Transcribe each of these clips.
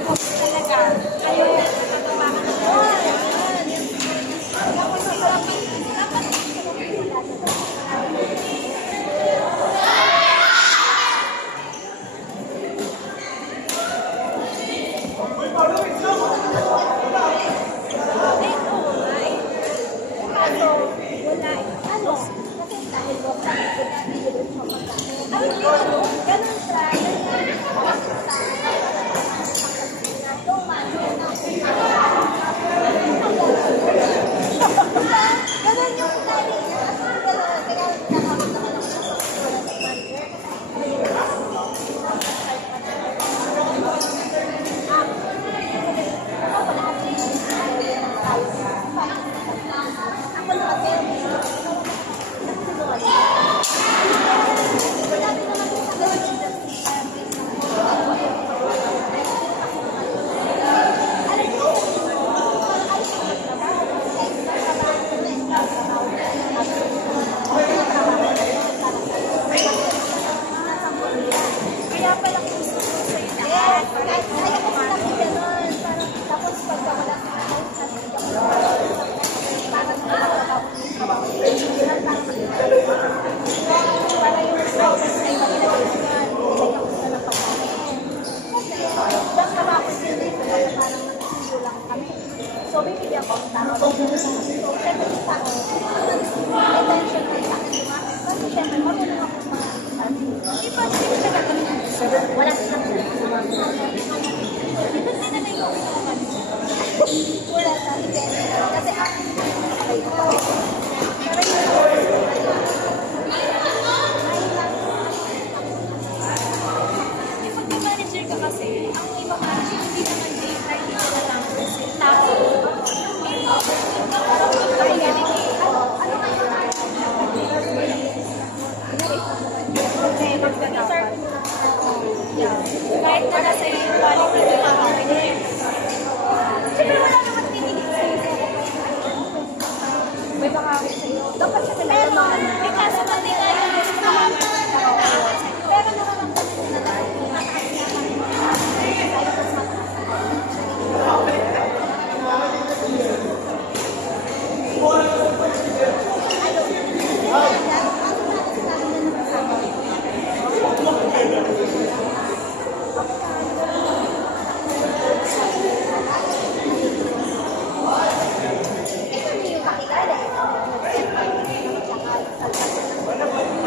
ako talaga. Kayo, natatapakan ko.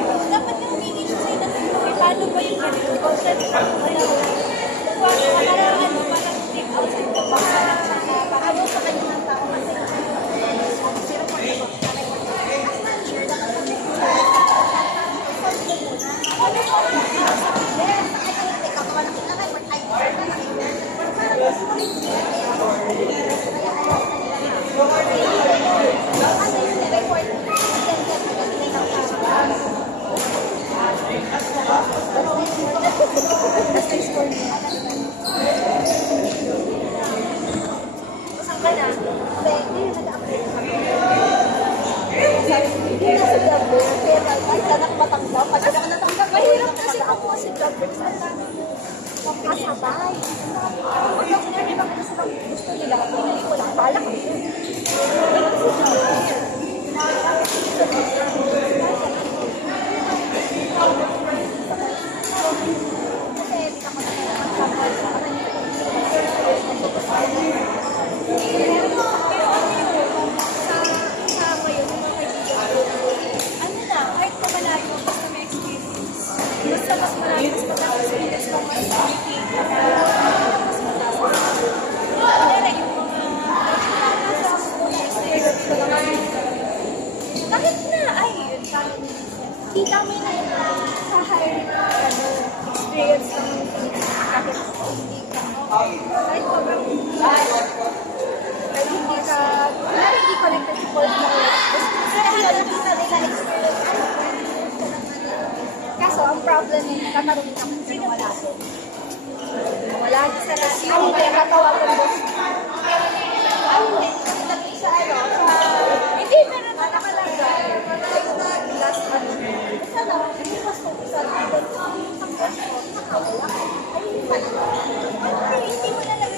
Tapos dapat Hindi mo na lang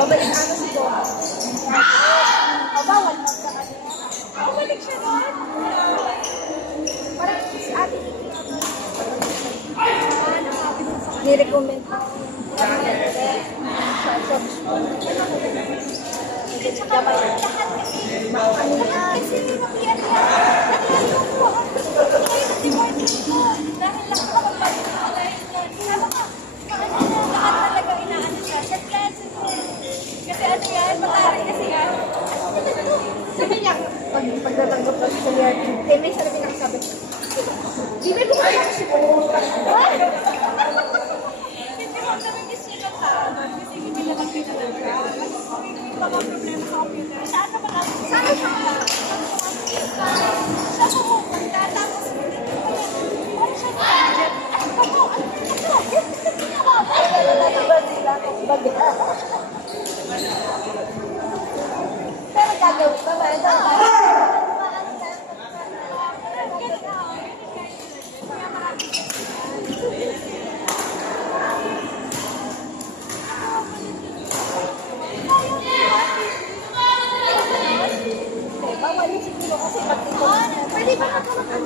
Babalik ano si Bobo. Bawal na sa kanila. Balik siya doon. Parang si ate ni-recommend ko. Tsaka ba yung lahat kasi makiyan niya. Naglalong ko ako. Ngayon ko. Dahil lang ako magpapit ko dahil sabi ka, lahat talaga inaano siya. Shot class. Kasi ano yan, matari kasi yan. Sabi niya, pagdatanggap ko sa year, kaya may sabi nakasabi, di ba gusto ko si Pumunta? Hindi mo sabi kasi na kasi hindi na lang pinalaga. Mga problema sa computer. Saan na ba natin? Saan na siya? Siya pumunta, tapos ano siya gadget? Ano ko? Ano ba sila? Pero gagawin ko ba? Pwede ba nakalakan?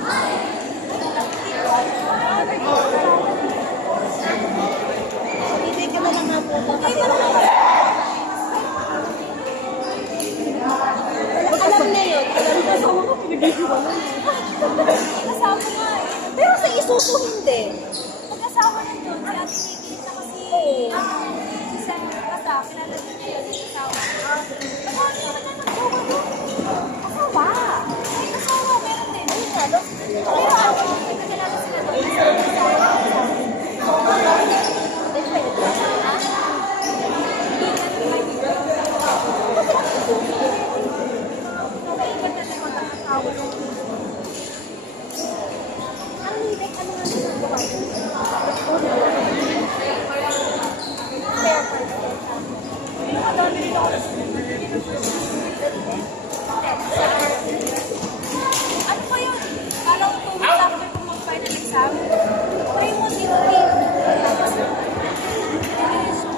Hindi ka na lang napunta. Alam na yun. Kasama ko, pinag-iwan mo. Kasama nga eh. Pero sa Isuzu hindi. Pagkasama na doon, si Ate Nikki na kasi si Sam Kasa, pinalagyan niya yung kasama. Pag-ano naman na nagkawa doon? Kasawa. May kasawa, meron din. Ayun nga, doon. Pero ako, nagkakilala sila doon. Ano ba yun? Parang 2 weeks after kung mag-final exam. May mo dito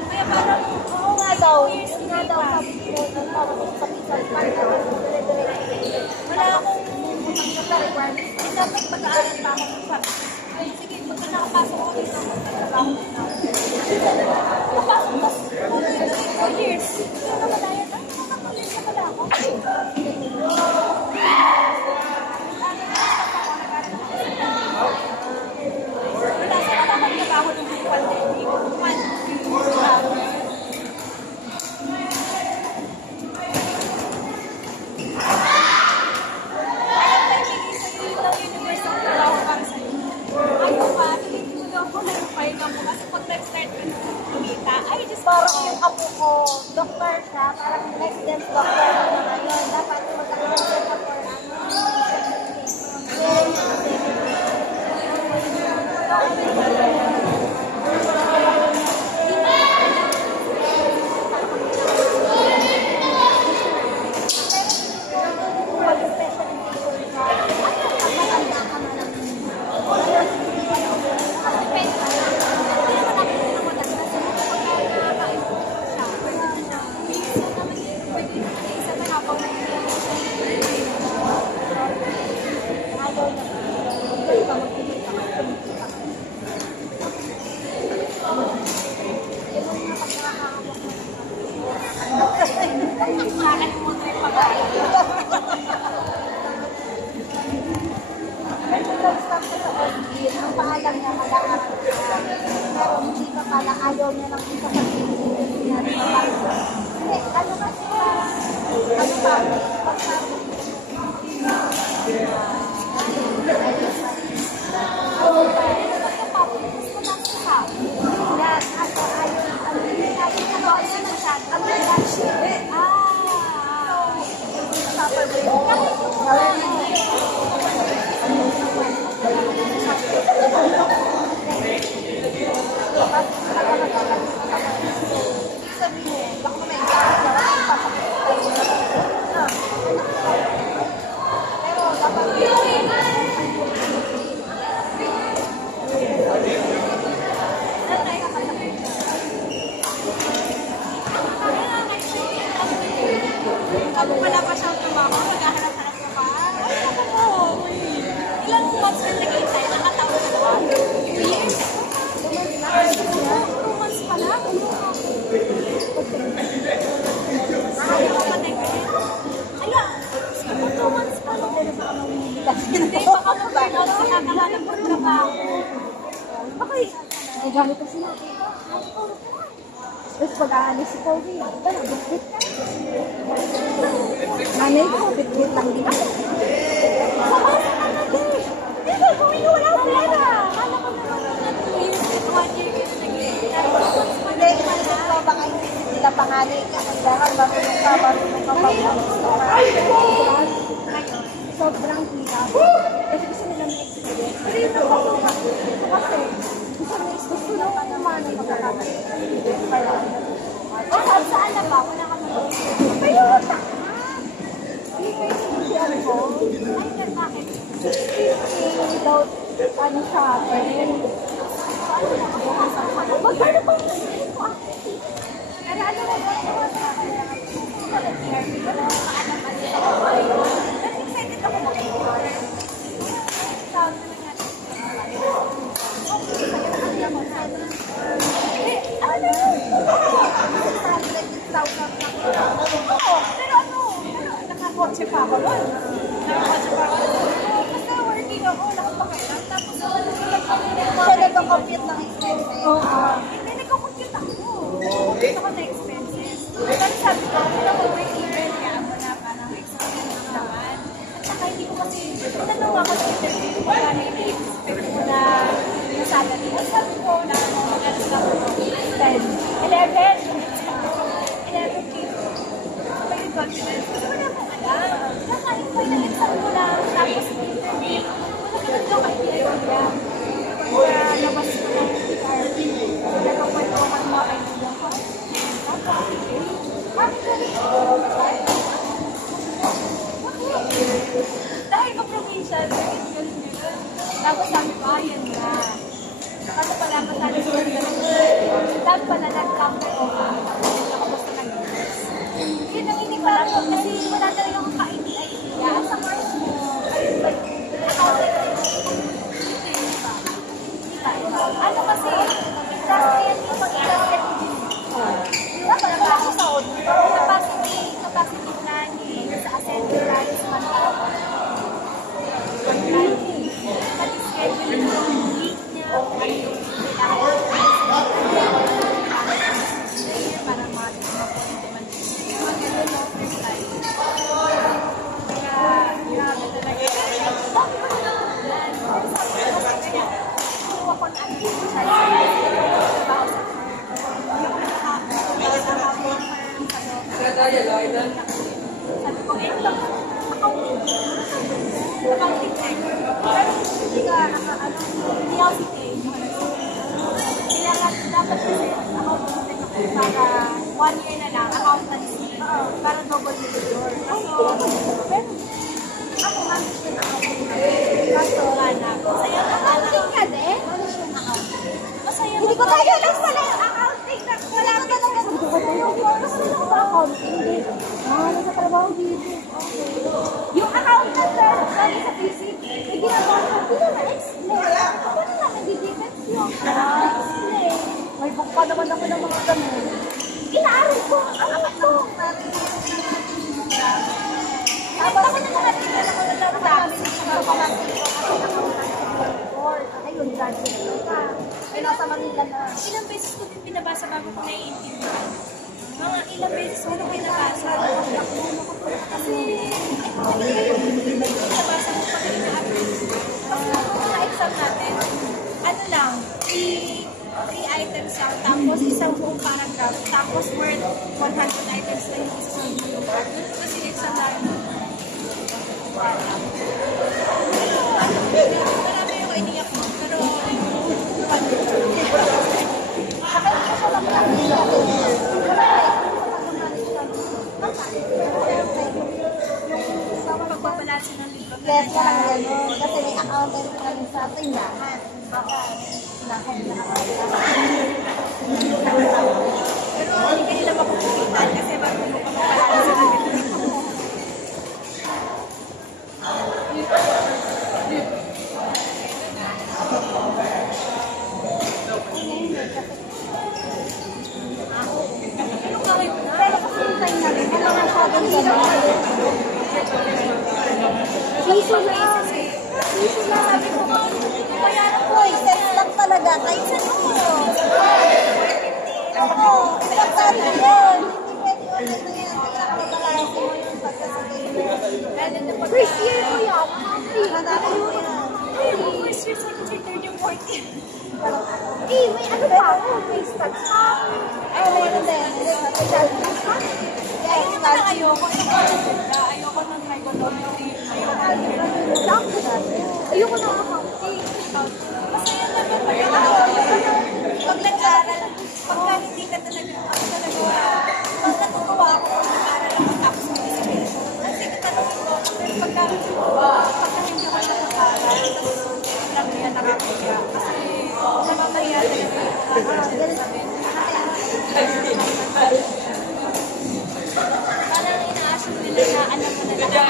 kaya parang, oo nga daw. Yun nga daw, sabi ko, wala akong sa requirements. Dapat pag-aaral pa ako sabi. Sige, pagka nakapasok ako dito, magtatrabaho na ako. Nakapasok mas 4 years. Ano ba tayo? Nakatulis na pala ako. Wala sa nakapagtrabaho ng pandemic. Parang yung apo ko, doktor siya, parang resident doctor na ngayon. Dapat magkakaroon siya for ang paalam niya malahat. Pero hindi pa pala ayaw niya ng isa sa hindi, ano kasi ano ba? wala pa siyang tumama, maghahanap-hanap ka pa. Ay, ako. Ilang months na nag-iintay? Nakataon ka ba? 2 years? 2 months pa lang? Ayaw ka pa tayo. Kaya, 2 months pa lang. Hindi, baka mag-burn out ka nakahanap mo trabaho. Okay. Ay, gamit ko sila. Tapos pag-aalis si Kobe, ito, nag-bit ka. Nanay ko, bit-bit lang din. Sa basa ka na din. Dito, kung wala pera. Kala ko naman na 2 years, 1 year ka na nag-iintay. 2 months pa Hindi, lang kasi pala. ko baka isipin nila panganay ka. Dahil marunong ka Ngayon, sobrang hirap. Kasi gusto nila may experience. Pero yun ang ako. Kasi, gusto nila pa naman ang magkakaroon. saan na ba? Wala ka naman. Ayun! Hindi kayo sinisiyan ko. Ay, bakit? Without, ano siya, pero magkano pa yung ito ah? Pero ano na ba? Excited ako mag-tour. Saan na lang natin? Pero ano? Nakakotse pa ako nun. Nakakotse pa ako nun. Basta working ako, nakapakailan. Tapos Siya nagko-compute ng expenses. Hindi, nagko-compute ako. Compute ako na expenses. Pero sabi ko, wala ko break-even kaya wala pa ng experience naman. At saka hindi ko kasi, tanong ako sa interview, wala na yung expect ko na yung salary. At sabi ko, wala ko mag-alas na ako 10, 11. 11K. May confidence. Kasi wala akong alam. Nakain ko yung exam ko lang. Tapos interview. Wala ka nang idea. Kaya labas ko ng PRP. Nagkakwento ko ng mga kaibigan ko. Dahil ko provincial, tapos sabi ko, ayan na. Kaso pala matali ko yung tapos pala nag-camper ko ka. Nakabos na nag-iis. Yun ang hindi pa ako kasi wala talaga akong ka-idea. Sa course mo, ano kasi, industrial yung pag-industrial engineering. Capacity planning, sa assembly line, sa manpower. Pati schedule yung week niya, ano yung kailangan para ma-point yung ganun no, first time. Kaya, grabe talaga. Bakit ko na naman? Pero sabi ko kasi kaya, kuha ko na ang trabaho sa sabi ko, ito lang, accounting tech. Pero hindi ka, hindi ako si Kay. Kaya dapat kasi accounting tech ako para 1 year na lang, accountancy, para double major. Pero, ako management accounting. Kaso, anak, masaya ka accounting ka din? Masaya Hindi ko kaya lang pala yung accounting na wala ko talaga. Hindi ko kaya yung accounting. Nasa trabaho dito. yung accountant na sabi sa PC, may ginagawa ko, hindi na na-explain. Paano na nag-defense yung na-explain? May book pa naman ako ng mga ganun. Inaaral ko, ano ito? Tapos ako na mga tingnan ako na lang Ayun, graduate ka. Ay, nasa Manila na. ilang beses ko din binabasa bago ko naiintindihan. Mga ilang beses ko na binabasa. Kasi, binabasa ko pag ina-approve. Kasi mga exam natin, ano lang, 3 items lang, tapos isang buong paragraph, tapos word 100 items na yung isang buong paragraph. Kasi exam natin. Marami yung iniyak mo, pero pagpapalansin ng libro. Yes, parang gano'n. Kasi may accountant pa rin sa tindahan. Baka, tindahan na Pero hindi ka nila mapupulitan kasi bago mo pagpapalansin ng libro. Ang hirap. Piso lang. Piso lang. Sabi ko nga, bayaran ko Uy, test lang talaga. Kahit sa piso. Oo, ilang tayo yun. Hindi pwede ulit na yan. Kailangan magkakaroon mo yung pagkasagay. First year ko yan. Hanapin mo yan. First year, second year, third year, fourth year. Eh, may ano pa ako? May stats. Ay, meron din. Yes, Ayoko na lang ayoko. Ayoko ng trigonometry. ayoko na accounting. Masaya naman pag nag-aaral, pagka hindi ka talaga, pag natutuwa ako kung nag-aaral ako tapos may dissertation. Kasi katanungin ko, pagka hindi ko siya nag-aaral, tapos lang niya nakakaya. Kasi namamaya talaga yung parang ina-assume nila na alam mo na lahat.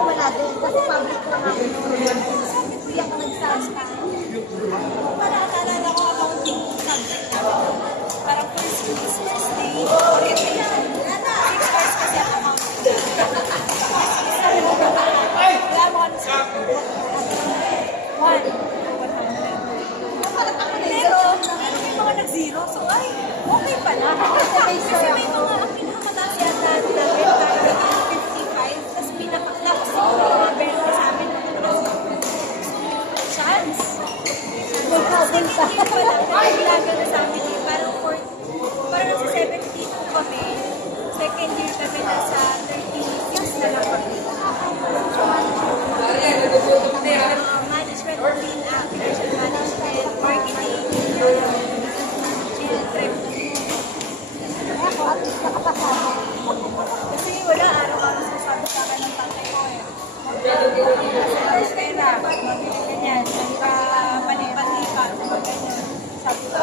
Wala din. Kasi public ko na. Sabi ko yung nagsaska. Parang naalala ko accounting subject namin. Parang first day, orientation. 6 hours kasi ako accounting. Wala mo ano sa one. Pero, may mga nag-zero. So, ay, okay pala. Kasi may mga, ang pinakamataas yata namin, parang 55. Tapos pinakatapos yung 20 sa amin. Chance. Second year pa lang, naglaga na sa amin eh. Parang sa 72 kami. Second year kami na sa 30 years na lang kami. Management, clean up, commercial management, marketing, trip. Ako, at least nakapasama. Kasi wala, araw-araw sasabi sa akin ng tatay ko eh. Sa pera, ganyan, palipat-lipat, ganyan. Sabi ko,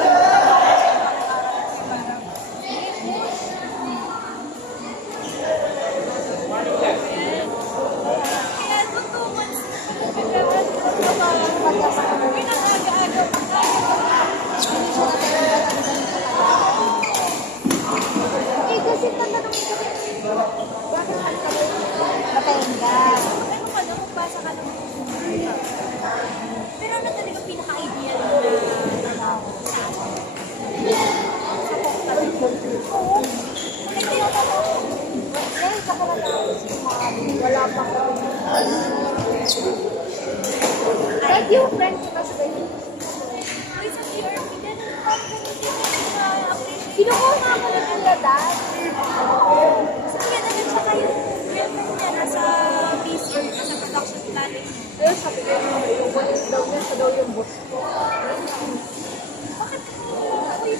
kaya doon 2 months pinag-aga-aga. Eh, kasi tatanong ko rin. Bakit ang kami? Matenga. Ano ka na, magbasa ka naman. Pero ano talaga pinaka-ideal na sa Oo. May tinatanong. Ngayon, sa kalagayan. Wala pa ko. Kahit yung friends ko kasi Uy, sa PRP din, na-appreciate. kinukuha nga ako ng Kuya Dan. Kasi kaya naman siya kayo, girlfriend niya, nasa PC, nasa production planning. Ayun, sabi ko yung boss daw niya, siya daw yung boss ko. Bakit ako yung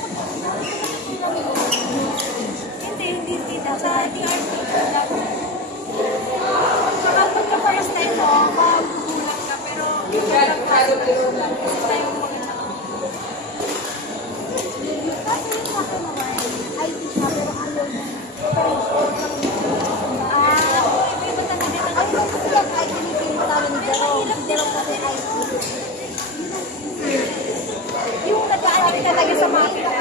hindi na. Sa DRT, saka pagka first time mo, magugulat ka, pero first time mo maganda. Kasi yung sa akin naman, IT siya, pero ayaw niya. Iba-iba talaga ng Ayaw kasi yan, IT meeting mo namin ni Jerome. Si Jerome kasi IT. yung nag-aalig talaga sa makina.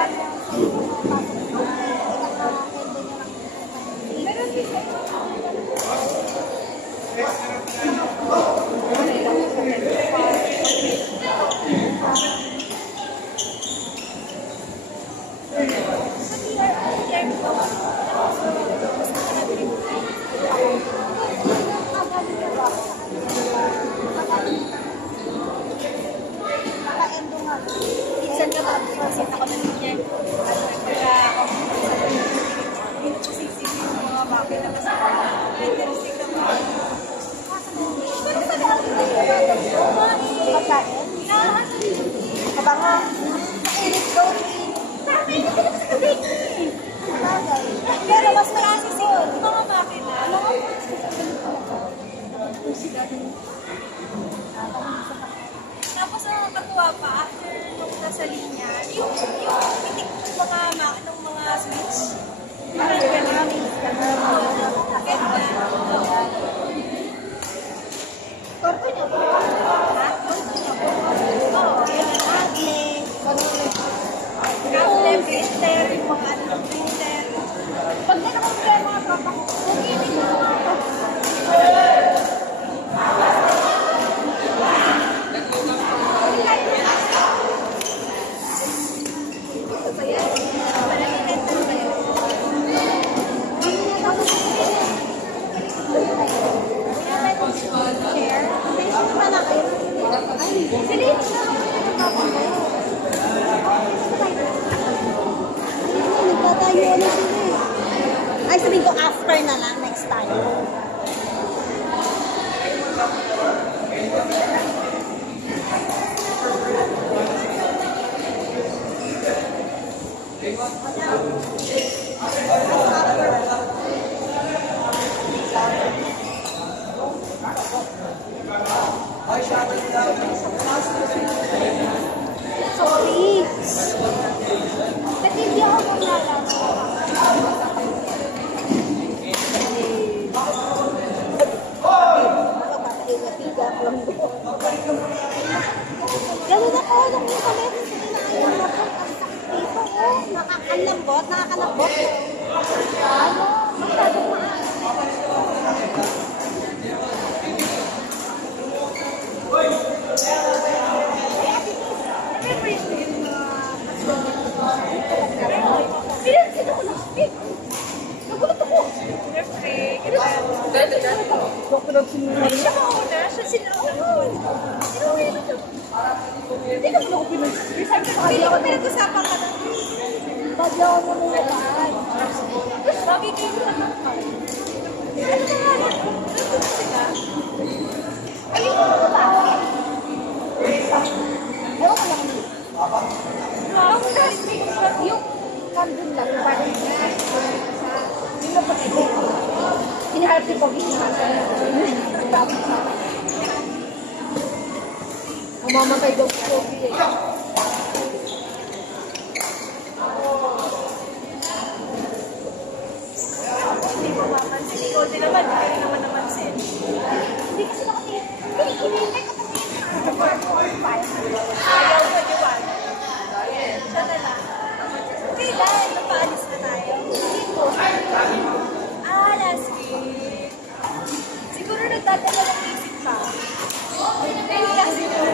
Minsan ka mag-prosit ako ng linya. Pinag-sisig yung mga makina kasi interesting naman. Pagkain? Kabangan. Mainit daw. Sabagay. Pero mas klasik yung mga makina. Tapos ang katuwa pa, after nung nasa linya, yung pitik ng mga switch. Parang gano'n. Ganda. Korto niya po. Ha? Oo, yan na. Sila yung nagpapagawa. Nagtatayo na sila eh. Ay, sabihin ko after na lang, next time. So please. Kasi hindi ako maglalaman. Ganun ako, nung yung kami, inaayang ako, ang sakit dito, oh, nakakalambot. Ano, masyadong maayos. Sino ko lang? Nagulat ako. Hindi siya mauna. Siya sila. Sino ko yun? Hindi ka mo pinag-usapan. Hindi ko pinag-usapan ka na. Bagyo ako naman. Bagay kayo na lang. Ano ba nga? Ano sila? Ayun mo na ba? Ewan ko lang. Wow, Yung kandun lang, yung parang yung napatid. Hinaharap yung pag-iingat. Mamamatay daw si Sophie eh. hindi mo mapansin. Ikaw din naman, hindi ka rin naman namansin. Hindi kasi nakatingin. Hinihintay ko kasi Ayaw ko niwan. Siya na lang. Kailan? Napaalis na tayo. Dito. Last week. Siguro nagdadala ng isip pa. Nahiya siguro.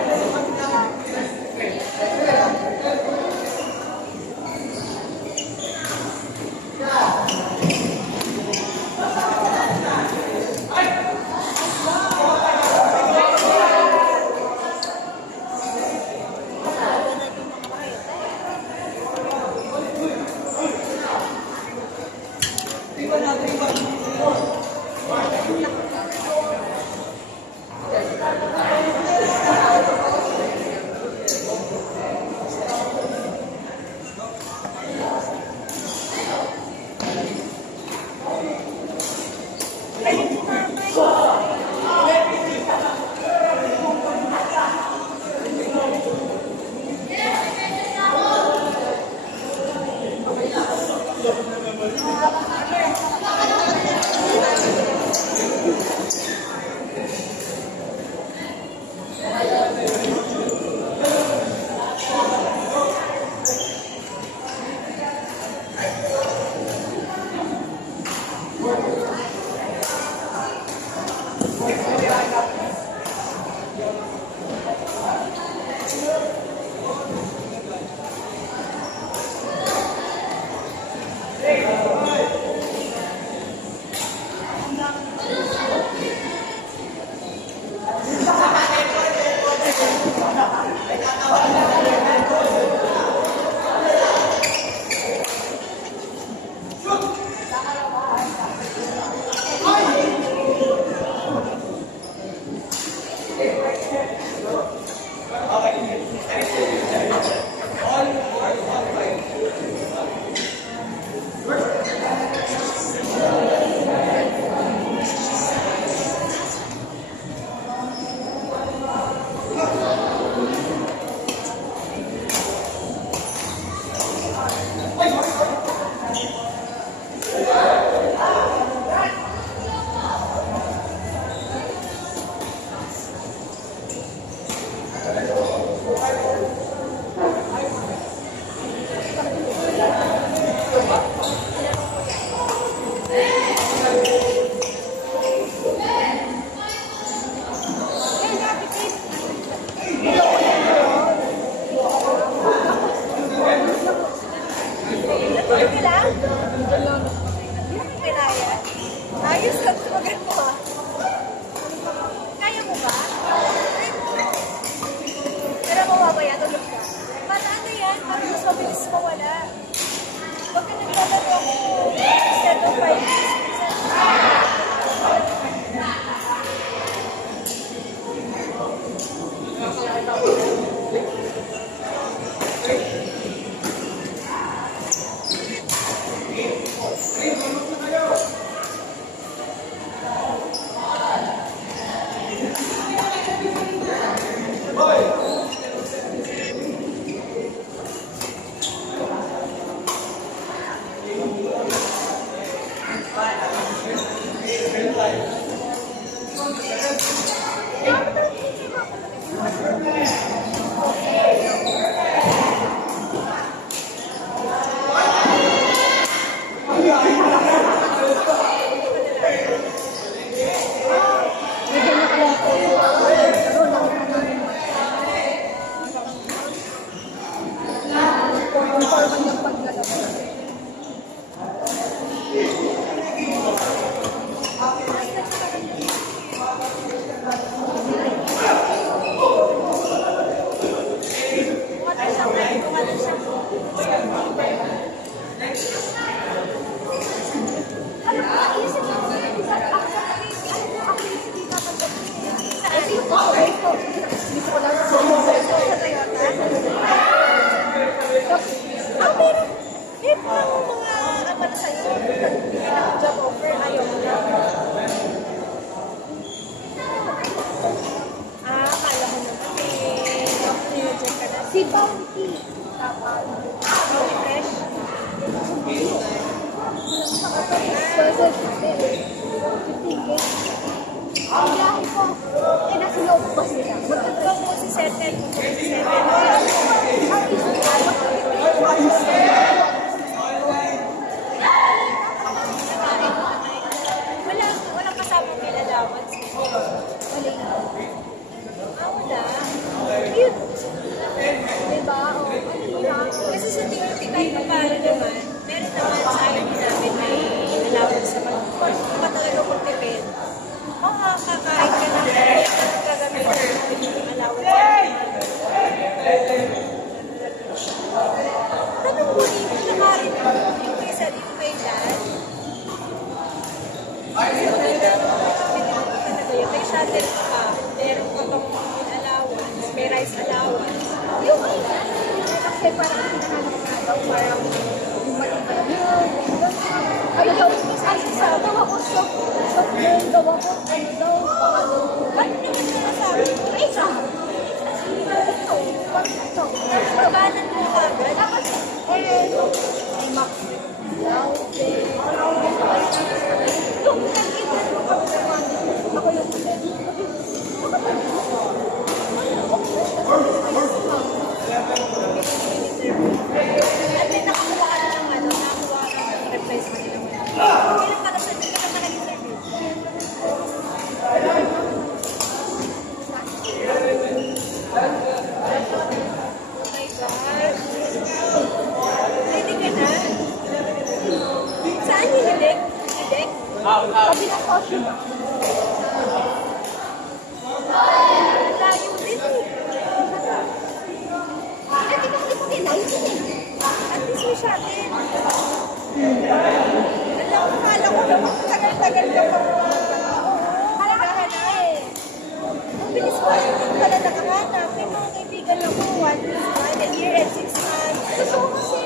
formal yung paglalabas. Ano ba? Isip mo, gusto ko lang sa Toyota. Ah, meron. Eh, parang mga apa na sa'yo. Job offer, ayaw mo na. Ah, kala mo naman eh. Reject ka na. Si Bounty. Fresh. Ang biyahe ko, eh nasa loob ba sila? Magtutulog mo si Settle. Walang kasama may allowance. Ah, wala. Cute. Diba? O, ano lang? Kasi sa TRT kahit pa paano naman, meron naman sa ID namin may allowance sa talaga kung tipid. Makakakain ka na gagamitin yung allowance. Tanong mo dito, nakarin yung kaysa yung kay dad. May shuttle ka, meron ka bang allowance, may rice allowance. Yung kasi parang hinahanap nga daw, parang yung maliban yun. Ano daw, sa daw ako, soft girl daw ako, ano daw, ano. Bakit naman yung nasabi mo? Ay, sa ito, parang ito. Pagbanan mo ka ba? Tapos, ay Max daw, yung nag-iwan mo kami sa ako yung At may nakakuha ka na ng ano, nakakuha ka ng replacement naman. Kailan ka na sa hindi ka naman nag-interview? Oh my gosh. Ready ka na? Saan yung hilik? Hilik? sabi ng kosyo ba? Layo din eh. Hindi ko kinay. At least may shuttle. Alam ko, kala ko tagal-tagal ka pa. Kaya ka na eh. Ang bilis ko pala nakahanap. May mga kaibigan ako, 1 month, a year and 6 months. Gusto ko kasi,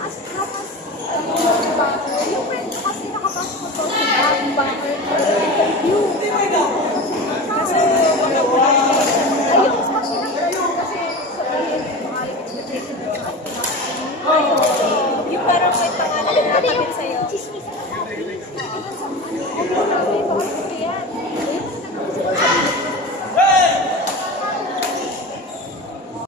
as hamas, yung friend ko kasi nakapasok ko to sa bakit interview. Kasi wala ko Ayun, kasi nag-interview kasi sabihin ko mga expectation ko. yung parang may pangalan na nakapit sa'yo. Chismis na lang.